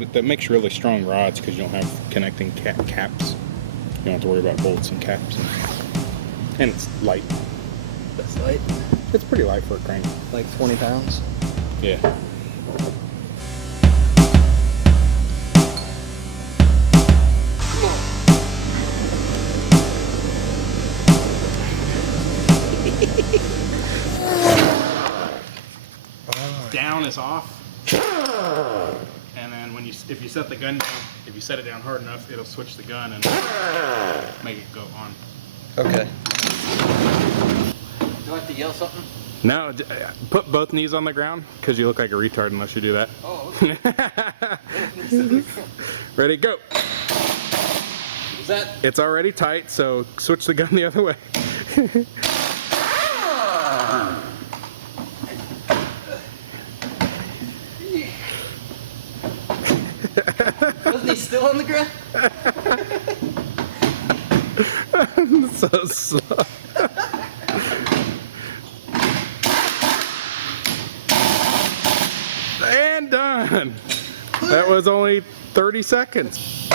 but that makes really strong rods because you don't have connecting caps. You don't have to worry about bolts and caps. And it's light. That's light. It's pretty light for a crane. Like 20 pounds. Yeah. Down is off. And then when if you set the gun down, if you set it down hard enough, it'll switch the gun and make it go on. Okay. Do I have to yell something? No, put both knees on the ground because you look like a retard unless you do that. Oh, okay. Ready, go. Is that? It's already tight, so switch the gun the other way. Wasn't he still on the ground? So slow. And done. That was only 30 seconds.